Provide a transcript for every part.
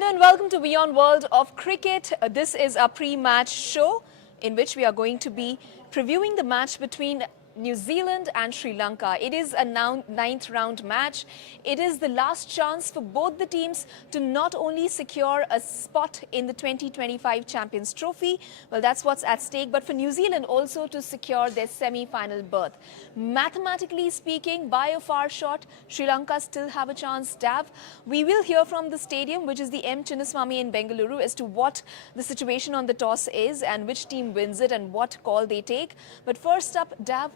Hello and welcome to WION World of Cricket. This is our pre-match show in which we are going to be previewing the match between New Zealand and Sri Lanka. It is a ninth round match. It is the last chance for both the teams to not only secure a spot in the 2025 Champions Trophy, well, that's what's at stake, but for New Zealand also to secure their semi-final berth. Mathematically speaking, by a far shot, Sri Lanka still have a chance. Dav, we will hear from the stadium, which is the M. Chinnaswamy in Bengaluru, as to what the situation on the toss is and which team wins it and what call they take. But first up, Dav,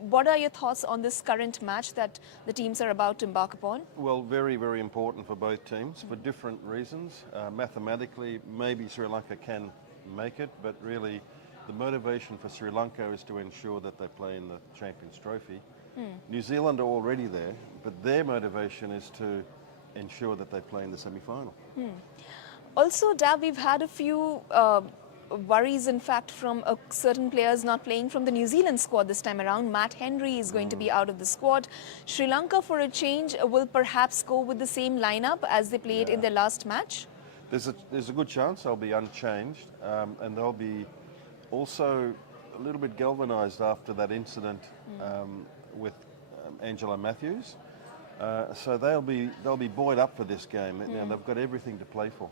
what are your thoughts on this current match that the teams are about to embark upon? Well, very, very important for both teams for different reasons. Mathematically, maybe Sri Lanka can make it, but really the motivation for Sri Lanka is to ensure that they play in the Champions Trophy. New Zealand are already there, but their motivation is to ensure that they play in the semi-final. Also, Dav, we've had a few worries, in fact, from certain players not playing from the New Zealand squad this time around. Matt Henry is going to be out of the squad. Sri Lanka, for a change, will perhaps go with the same lineup as they played in their last match? There's a good chance they'll be unchanged, and they'll be also a little bit galvanised after that incident with Angela Matthews. So they'll be buoyed up for this game. Now they've got everything to play for.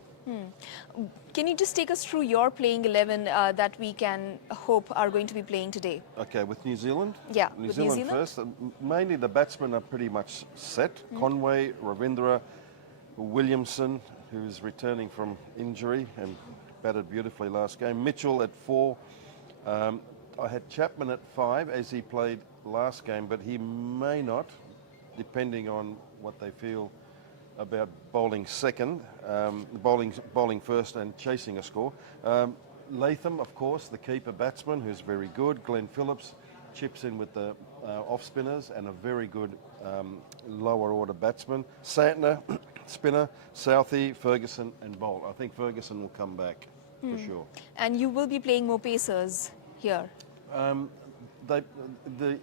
Can you just take us through your playing 11 that we can hope are going to be playing today? Okay, with New Zealand? Yeah, New with Zealand New Zealand first. Mainly the batsmen are pretty much set. Conway, Ravindra, Williamson, who's returning from injury and batted beautifully last game. Mitchell at 4. I had Chapman at 5 as he played last game, but he may not, depending on what they feel about bowling second, bowling first and chasing a score. Latham, of course, the keeper batsman, who's very good. Glenn Phillips chips in with the off-spinners and a very good lower order batsman. Santner, spinner, Southey, Ferguson and Bolt. I think Ferguson will come back for sure. And you will be playing more pacers here? The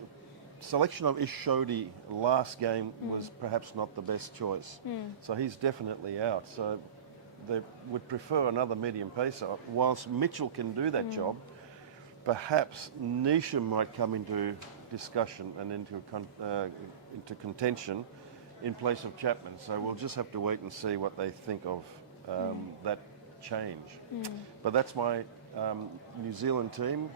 selection of Ishodi last game was perhaps not the best choice. So he's definitely out. So they would prefer another medium pacer. Whilst Mitchell can do that job, perhaps Neesham might come into discussion and into contention in place of Chapman. So we'll just have to wait and see what they think of that change. But that's my New Zealand team.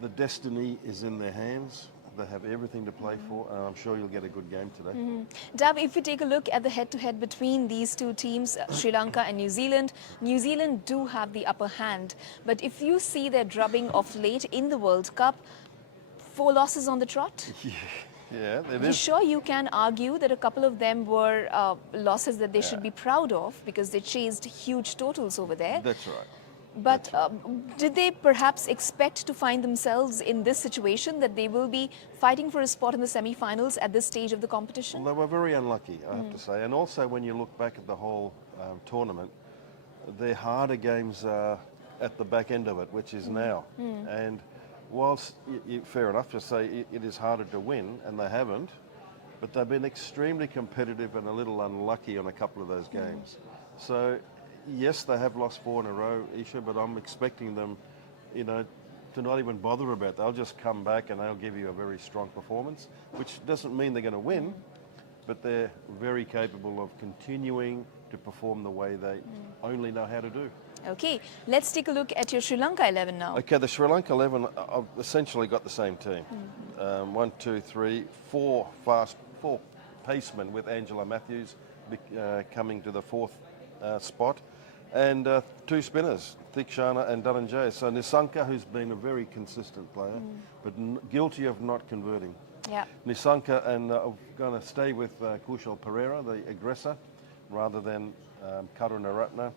The destiny is in their hands. They have everything to play for, and I'm sure you'll get a good game today. Dav, if we take a look at the head-to-head between these two teams, Sri Lanka and New Zealand do have the upper hand. But if you see their drubbing of late in the World Cup, 4 losses on the trot? Yeah, it You is. sure you can argue that a couple of them were losses that they should be proud of because they chased huge totals over there? That's right. But did they perhaps expect to find themselves in this situation, that they will be fighting for a spot in the semi-finals at this stage of the competition? Well, they were very unlucky, I have to say. And also, when you look back at the whole tournament, their harder games are at the back end of it, which is now. And whilst, fair enough to say it is harder to win, and they haven't, but they've been extremely competitive and a little unlucky on a couple of those games. So, yes, they have lost 4 in a row, Esha, but I'm expecting them, to not even bother about it. They'll just come back and they'll give you a very strong performance, which doesn't mean they're going to win, but they're very capable of continuing to perform the way they only know how to do. Okay, let's take a look at your Sri Lanka 11 now. Okay, the Sri Lanka 11, I've essentially got the same team. 1, 2, 3, 4 pacemen with Angela Matthews coming to the 4th spot, and 2 spinners, Thikshana and Dhananjaya. So Nissanka, who's been a very consistent player, but guilty of not converting. Yeah. Nissanka, and I'm going to stay with Kushal Pereira, the aggressor, rather than Karunaratne.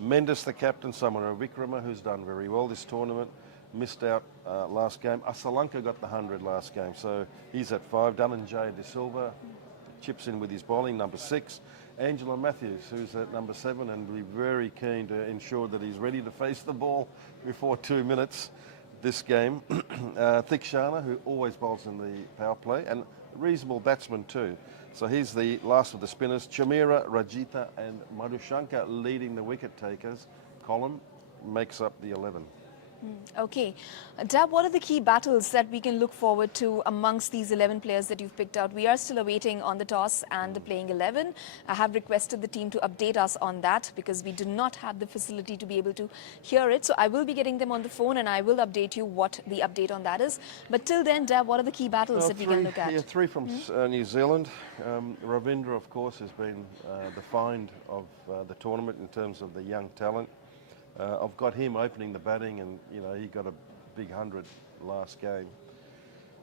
Mendes, the captain, Samara Vikrama, who's done very well this tournament, missed out last game. Asalanka got the 100 last game, so he's at 5. Dhananjaya De Silva chips in with his bowling, number 6. Angela Matthews, who's at number 7, and will be very keen to ensure that he's ready to face the ball before 2 minutes this game. Thikshana, who always bowls in the power play, and reasonable batsman too. So he's the last of the spinners. Chamira, Rajitha and Madhushanka leading the wicket takers. Column makes up the 11. Okay. Dav, what are the key battles that we can look forward to amongst these 11 players that you've picked out? We are still awaiting on the toss and the playing 11. I have requested the team to update us on that because we do not have the facility to be able to hear it. So I will be getting them on the phone and I will update you what the update on that is. But till then, Dav, what are the key battles that we can look at? Yeah, 3 from New Zealand. Ravindra, of course, has been the find of the tournament in terms of the young talent. I've got him opening the batting and, you know, he got a big 100 last game.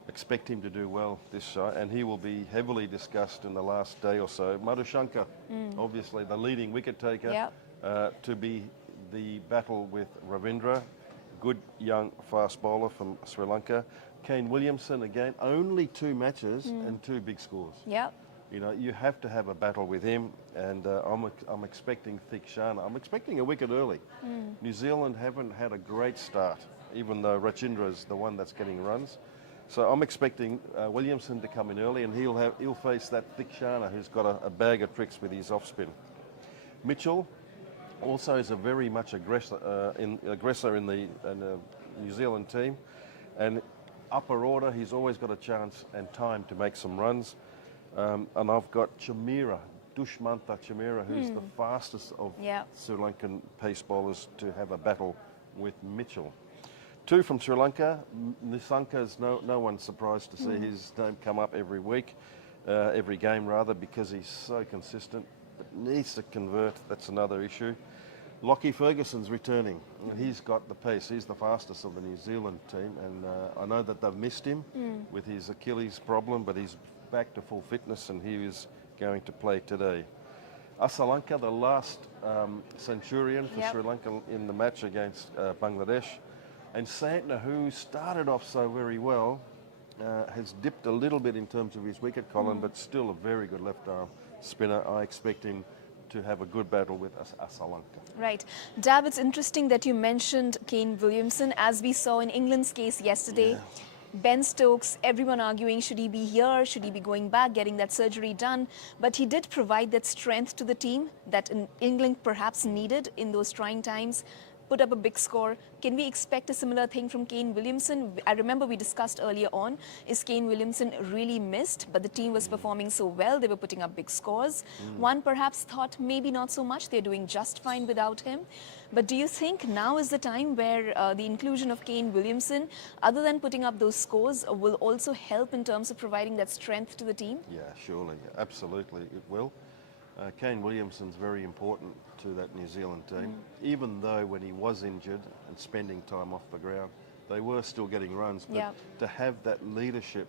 Expect him to do well this show and he will be heavily discussed in the last day or so. Madhushanka, obviously the leading wicket taker, to be the battle with Ravindra. Good young fast bowler from Sri Lanka. Kane Williamson, again, only 2 matches and 2 big scores. Yeah. You know, you have to have a battle with him, and I'm expecting Thikshana. I'm expecting a wicket early. New Zealand haven't had a great start, even though Rachindra is the one that's getting runs. So I'm expecting Williamson to come in early, and he'll face that Thikshana, who's got a bag of tricks with his off spin. Mitchell also is a very much aggressor in the New Zealand team, and upper order he's always got a chance and time to make some runs. And I've got Chamira, Dushmantha Chamira, who's the fastest of Sri Lankan pace bowlers to have a battle with Mitchell. 2 from Sri Lanka. Nisanka is no one's surprised to see his name come up every week, every game rather, because he's so consistent, but needs to convert. That's another issue. Lockie Ferguson's returning, and he's got the pace. He's the fastest of the New Zealand team, and I know that they've missed him with his Achilles problem, but he's back to full fitness and he is going to play today. Asalanka, the last centurion for Sri Lanka in the match against Bangladesh. And Santner, who started off so very well, has dipped a little bit in terms of his wicket column, but still a very good left arm spinner. I expect him to have a good battle with Asalanka. Right. Dav, it's interesting that you mentioned Kane Williamson. As we saw in England's case yesterday, Ben Stokes, everyone arguing, should he be here, should he be going back, getting that surgery done? But he did provide that strength to the team that England perhaps needed in those trying times. Put up a big score. Can we expect a similar thing from Kane Williamson? I remember we discussed earlier on, is Kane Williamson really missed? But the team was performing so well, they were putting up big scores. One perhaps thought maybe not so much, they're doing just fine without him. But do you think now is the time where the inclusion of Kane Williamson, other than putting up those scores, will also help in terms of providing that strength to the team? Yeah, surely. Absolutely it will. Kane Williamson's very important to that New Zealand team. Even though when he was injured and spending time off the ground, they were still getting runs. But to have that leadership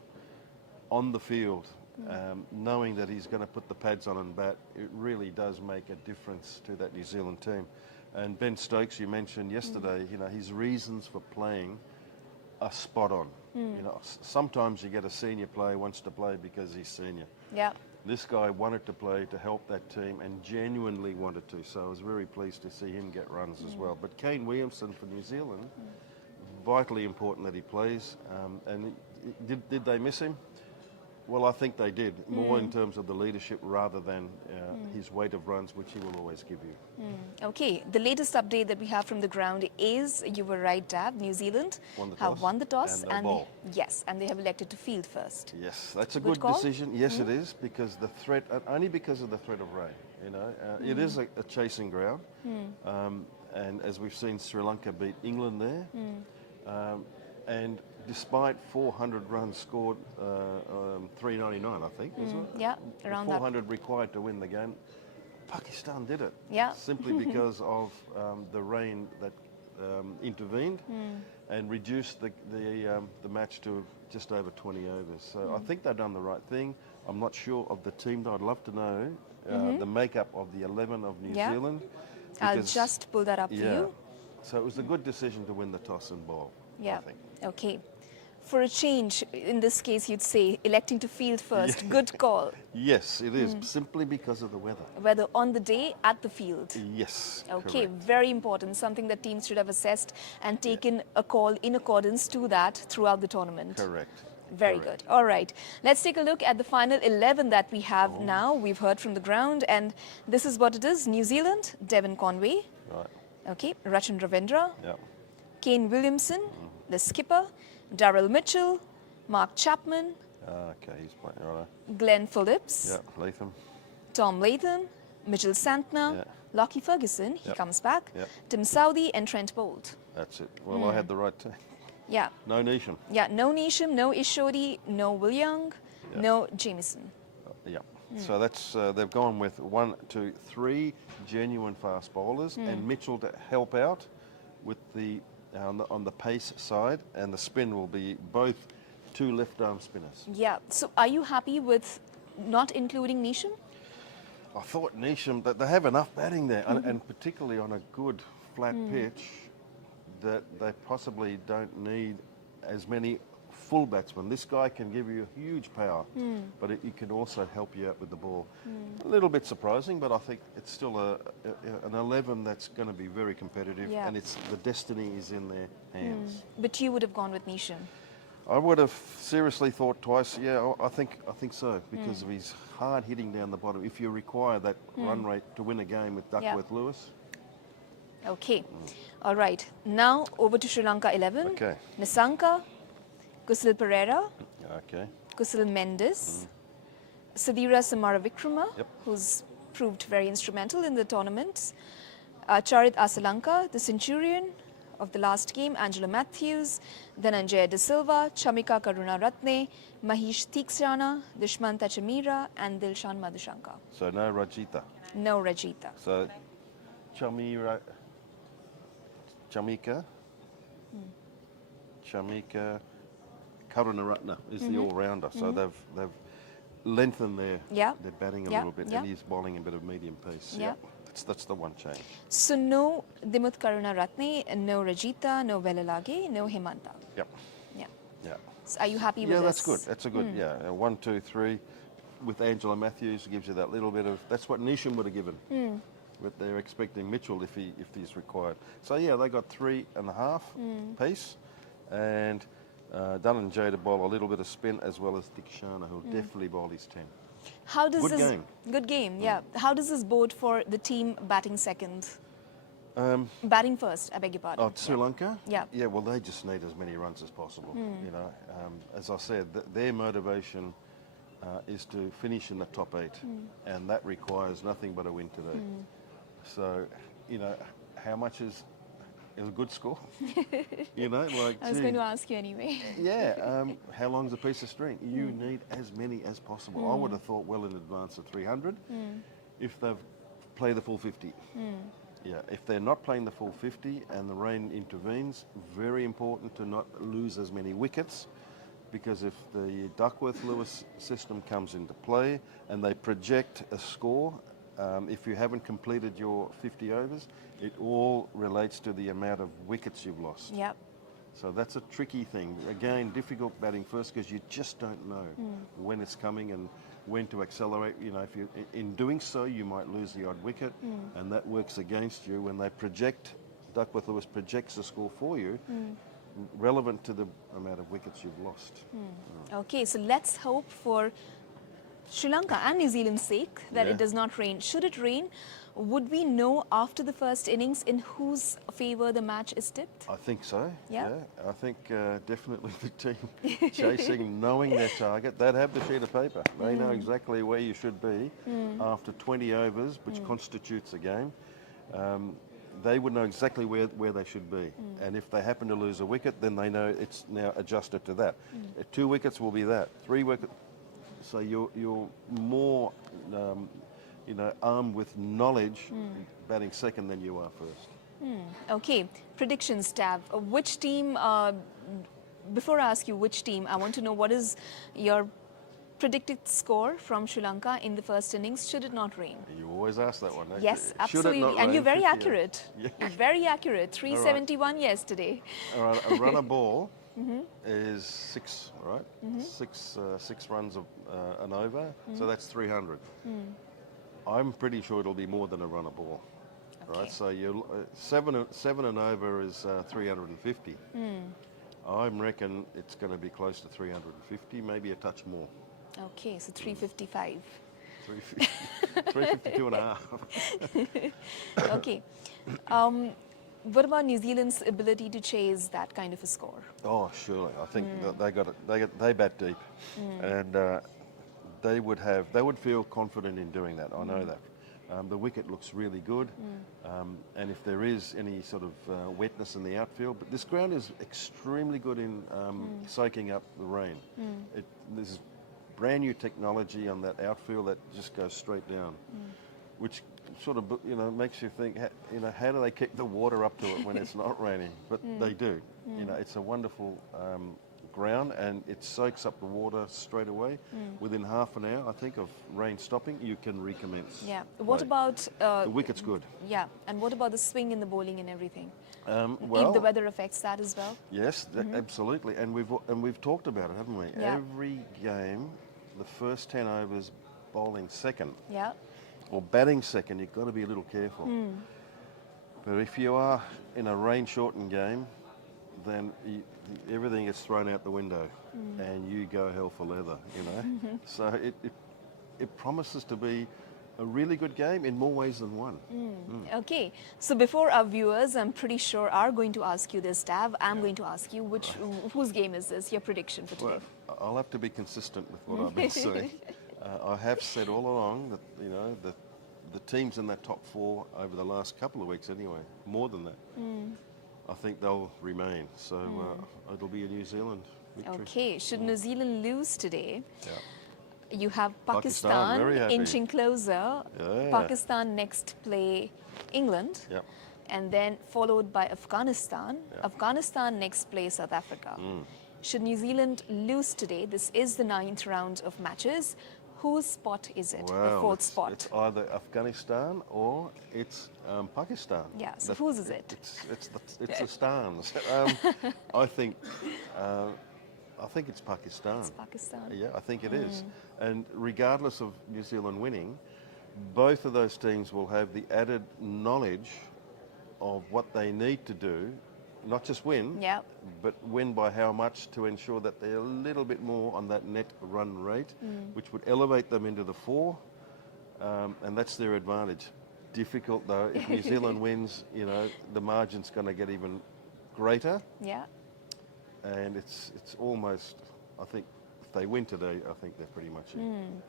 on the field, knowing that he's going to put the pads on and bat, it really does make a difference to that New Zealand team. And Ben Stokes, you mentioned yesterday, you know, his reasons for playing are spot on. You know, sometimes you get a senior player wants to play because he's senior. Yeah. This guy wanted to play to help that team and genuinely wanted to, so I was very pleased to see him get runs as well. But Kane Williamson for New Zealand, vitally important that he plays. And did they miss him? Well, I think they did, more in terms of the leadership rather than his weight of runs, which he will always give you. Okay, the latest update that we have from the ground is, you were right, Dav, New Zealand have won the toss and yes, and they have elected to field first. Yes, that's a good decision. Yes, it is, because the threat, only because of the threat of rain. You know, it is a chasing ground, and as we've seen, Sri Lanka beat England there, and despite 400 runs scored, 399 I think, isn't it? Yeah, around 400 required to win the game. Pakistan did it, simply because of the rain that intervened and reduced the match to just over 20 overs. So I think they've done the right thing. I'm not sure of the team, though. I'd love to know the makeup of the 11 of New Zealand. I'll just pull that up for you. So it was a good decision to win the toss and bowl, I think. Okay. For a change, in this case, you'd say electing to field first. Good call. Yes, it is, simply because of the weather. Weather on the day, at the field. Yes, okay, correct. Very important, something that teams should have assessed and taken a call in accordance to that throughout the tournament. Correct. Very Correct. good. All right. Let's take a look at the final 11 that we have now. We've heard from the ground, and this is what it is. New Zealand, Devon Conway. Right. Okay. Rachin Ravindra. Yep. Kane Williamson, the skipper. Darrell Mitchell. Mark Chapman. Okay, he's playing right. Glenn Phillips. Yep. Latham. Tom Latham. Mitchell Santner. Yeah. Lockie Ferguson. He Yep. comes back. Yep. Tim Southey and Trent Bolt. That's it. Well, I had the right team. Yeah. No Neesham. Yeah. No Neesham, no Ishodi, no Williang, Yeah. no Jameson. Yeah. So that's they've gone with 1, 2, 3 genuine fast bowlers, and Mitchell to help out with the on the pace side, and the spin will be both 2 left arm spinners. Yeah. So are you happy with not including Neesham? I thought Neesham that they have enough batting there, and particularly on a good flat pitch, that they possibly don't need as many full batsmen. This guy can give you huge power, but he can also help you out with the ball. A little bit surprising, but I think it's still an 11 that's going to be very competitive, Yeah. and the destiny is in their hands. But you would have gone with Neesham. I would have seriously thought twice. Yeah, I think so, because of his hard hitting down the bottom. If you require that run rate to win a game with Duckworth Lewis. Okay. All right. Now over to Sri Lanka 11. Okay. Nisanka, Kusil Pereira, Okay. Kusil Mendes, Sadira Samaravikrama, Yep. who's proved very instrumental in the tournament, Charit Asalanka, the centurion of the last game, Angela Matthews, Dhananjaya De Silva, Chamika Karuna Ratne, Mahesh Tikshana, Dushmanta Chamira, and Dilshan Madhushanka. So no Rajita. No Rajita. So Chamika, Karunaratne is the all-rounder. So they've lengthened their batting a little bit, and he's bowling a bit of medium pace. Yeah. That's the one change. So no Dimut Karuna Ratne, no Rajita, no Velalage, no Hemanta. Yep. Yeah. Yeah. So are you happy with Yeah, this? that's good. That's a good. Yeah, 1, 2, 3. With Angela Matthews, gives you that little bit of. That's what Neesham would have given. But they're expecting Mitchell if he's required. So yeah, they got 3.5 pace, and Dhananjaya to bowl a little bit of spin, as well as Dikshana, who'll definitely bowl his 10. How does Good this game. good game? Yeah. How does this bode for the team batting second? Batting first, I beg your pardon. Oh, Sri Lanka? Yeah. Yeah, well, they just need as many runs as possible. You know, as I said, their motivation is to finish in the top 8, and that requires nothing but a win today. So, you know, how much is a good score? You know, like I was gee, going to ask you anyway. yeah, how long's a piece of string? You need as many as possible. I would have thought well in advance of 300 if they've played the full 50. Yeah, if they're not playing the full 50 and the rain intervenes, very important to not lose as many wickets, because if the Duckworth-Lewis system comes into play and they project a score, if you haven't completed your 50 overs, it all relates to the amount of wickets you've lost. Yep. So that's a tricky thing. Again, difficult batting first because you just don't know when it's coming and when to accelerate. You know, if you in doing so, you might lose the odd wicket, and that works against you when they project. Duckworth-Lewis projects the score for you, relevant to the amount of wickets you've lost. Okay, so let's hope for Sri Lanka and New Zealand's sake that Yeah. it does not rain. Should it rain, would we know after the first innings in whose favour the match is tipped? I think so. Yeah? I think definitely the team chasing, knowing their target, they'd have the sheet of paper. They know exactly where you should be after 20 overs, which constitutes a game. They would know exactly where they should be. And if they happen to lose a wicket, then they know it's now adjusted to that. 2 wickets will be that. 3 wickets. So you're more, you know, armed with knowledge batting second than you are first. Okay, predictions, Tav. Which team, before I ask you which team, I want to know what is your predicted score from Sri Lanka in the first innings should it not rain? You always ask that one, don't Yes, you? Should it absolutely. not And you're rain? very 50? accurate. Yeah. You're very accurate. 371 yesterday. All right, a runner ball is 6, right? Six runs of an over, so that's 300. I'm pretty sure it'll be more than a runner ball, Okay. right? So you seven and over is 350. I reckon it's going to be close to 350, maybe a touch more. Okay, so 355. 350, 352 and a half. Okay. What about New Zealand's ability to chase that kind of a score? Oh, surely. I think that they bat deep, and they would feel confident in doing that. I know that. The wicket looks really good, and if there is any sort of wetness in the outfield, but this ground is extremely good in soaking up the rain. There's brand new technology on that outfield that just goes straight down, which sort of makes you think, how do they keep the water up to it when it's not raining? But they do. It's a wonderful ground, and it soaks up the water straight away. Within half an hour, I think, of rain stopping, you can recommence. Yeah. What play. about The wicket's good. Yeah, and what about the swing in the bowling and everything? Well, if the weather affects that as well? yes, absolutely, and we've talked about it, haven't we? Yeah. Every game, the first 10 overs, bowling second. Yeah. Or batting second, you've got to be a little careful. But if you are in a rain-shortened game, then everything is thrown out the window, and you go hell for leather, So it promises to be a really good game in more ways than one. Okay, so before our viewers, I'm pretty sure, are going to ask you this, Dav, I'm going to ask you, whose game is this, your prediction for today? Well, I'll have to be consistent with what I've been saying. I have said all along that, the teams in that top four over the last couple of weeks anyway, more than that, I think they'll remain. So it'll be a New Zealand victory. Okay, should New Zealand lose today, Yeah. you have Pakistan, Pakistan very happy. inching closer. Yeah. Pakistan next play England, Yep. and then followed by Afghanistan. Yeah. Afghanistan next play South Africa. Should New Zealand lose today, this is the 9th round of matches. Whose spot is it? The Well, 4th spot. it's either Afghanistan or it's Pakistan. Yeah, so whose is it? It's the Stans. I think it's Pakistan. It's Pakistan. Yeah, I think it is. And regardless of New Zealand winning, both of those teams will have the added knowledge of what they need to do, not just win, Yeah. but win by how much to ensure that they're a little bit more on that net run rate, which would elevate them into the 4, and that's their advantage. Difficult though, if New Zealand wins, the margin's going to get even greater, Yeah. and it's almost, I think, if they win today, I think they're pretty much in.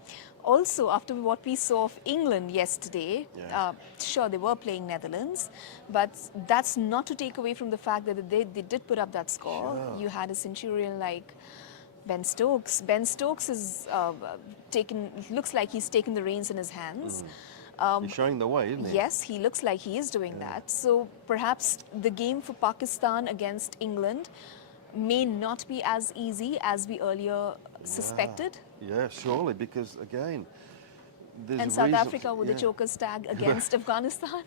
Also, after what we saw of England yesterday, Yeah. sure, they were playing Netherlands, but that's not to take away from the fact that they did put up that score. Sure. You had a centurion like Ben Stokes. Ben Stokes is looks like he's taken the reins in his hands. He's showing the way, isn't he? Yes, he looks like he is doing that. So perhaps the game for Pakistan against England may not be as easy as we earlier suspected. Yeah, surely, because again, there's And South reasons- Africa with the yeah. Joker's tag against Afghanistan.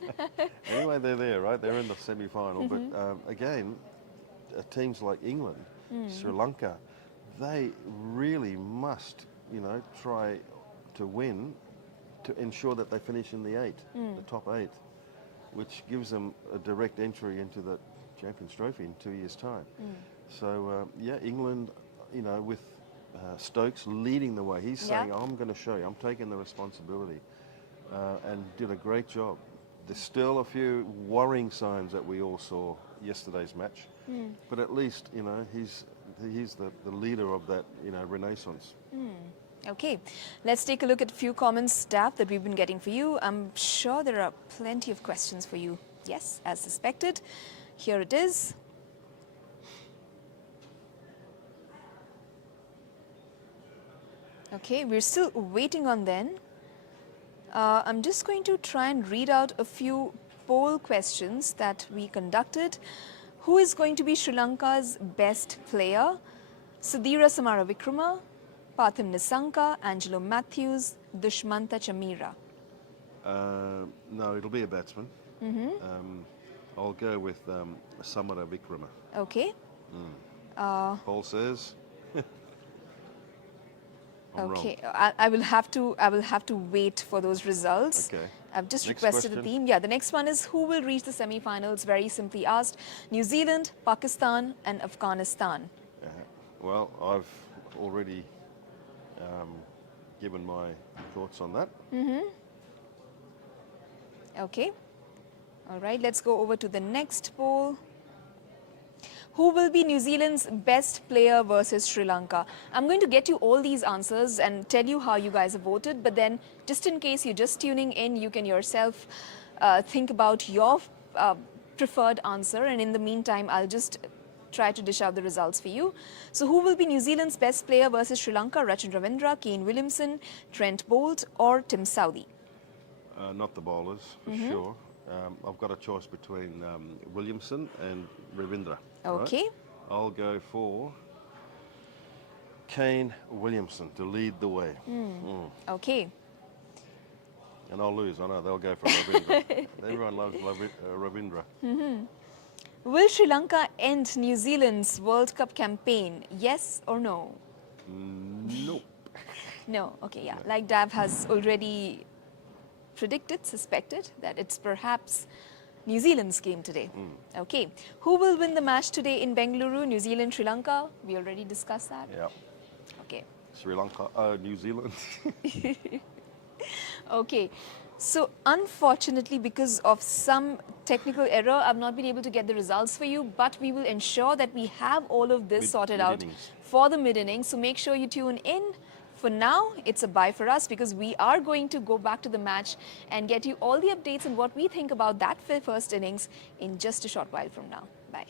Anyway, they're there, right? They're in the semi-final. But again, teams like England, Sri Lanka, they really must, try to win to ensure that they finish in the 8, the top 8, which gives them a direct entry into the Champions Trophy in 2 years' time. So, England, with Stokes leading the way. He's saying, I'm going to show you, I'm taking the responsibility, and did a great job. There's still a few worrying signs that we all saw yesterday's match, but at least, he's the leader of that, renaissance. Okay, let's take a look at a few comments, Dav, that we've been getting for you. I'm sure there are plenty of questions for you. Yes, as suspected. Here it is. Okay, we're still waiting on then. I'm just going to try and read out a few poll questions that we conducted. Who is going to be Sri Lanka's best player? Sudhira Samara Vikrama, Pathim Nisanka, Angelo Matthews, Dushmanta Chamira. No, it'll be a batsman. I'll go with Samara Vikrama. Okay. Paul says. I'm Okay, wrong. I will have to wait for those results. Okay. I've just Next requested the question. theme. Yeah, the next one is who will reach the semi-finals? Very simply asked. New Zealand, Pakistan and Afghanistan. Well, I've already given my thoughts on that. Okay. All right, let's go over to the next poll. Who will be New Zealand's best player versus Sri Lanka? I'm going to get you all these answers and tell you how you guys have voted, but then just in case you're just tuning in, you can yourself think about your preferred answer, and in the meantime, I'll just try to dish out the results for you. So who will be New Zealand's best player versus Sri Lanka? Rachin Ravindra, Kane Williamson, Trent Boult or Tim Southee? Not the bowlers, for sure. I've got a choice between Williamson and Ravindra. Okay. Right? I'll go for Kane Williamson to lead the way. Okay. And I'll lose, I know, they'll go for Ravindra. Everyone loves Ravindra. Will Sri Lanka end New Zealand's World Cup campaign? Yes or no? Nope. No. Okay, yeah. Like Dav has already predicted, suspected that it's perhaps New Zealand's game today. Okay. Who will win the match today in Bengaluru? New Zealand, Sri Lanka? We already discussed that. Yeah. Okay. Sri Lanka, New Zealand. Okay. So unfortunately, because of some technical error, I've not been able to get the results for you, but we will ensure that we have all of this sorted out Mid-innings. for the mid-innings. So make sure you tune in. For now, it's a bye for us because we are going to go back to the match and get you all the updates on what we think about that first innings in just a short while from now. Bye.